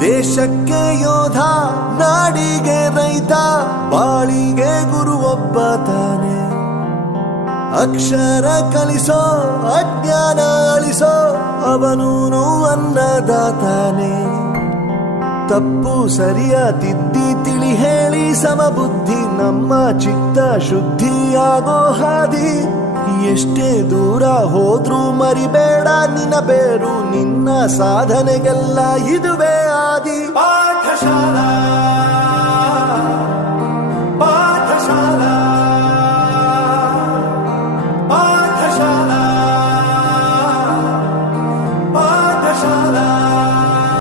ದೇಶಕ್ಕೆ ಯೋಧ, ನಾಡಿಗೆ ರೈತ, ಬಾಳಿಗೆ ಗುರು ಒಬ್ಬ ತಾನೆ. ಅಕ್ಷರ ಕಲಿಸೋ, ಅಜ್ಞಾನ ಅಳಿಸೋ, ಅವನೂನು ಅನ್ನದಾತಾನೆ. ತಪ್ಪು ಸರಿಯ ತಿದ್ದಿ ತಿಳಿ ಹೇಳಿ ಸಮಬುದ್ಧಿ, ನಮ್ಮ ಚಿತ್ತ ಶುದ್ಧಿಯಾಗೋ ಹಾದಿ. ಎಷ್ಟೇ ದೂರ ಹೋದ್ರೂ ಮರಿಬೇಡ ನಿನ್ನ ಬೇರು, ನಿನ್ನ ಸಾಧನೆಗೆಲ್ಲ ಇದುವೇ ಆದಿ. ಪಾಠಶಾಲಾ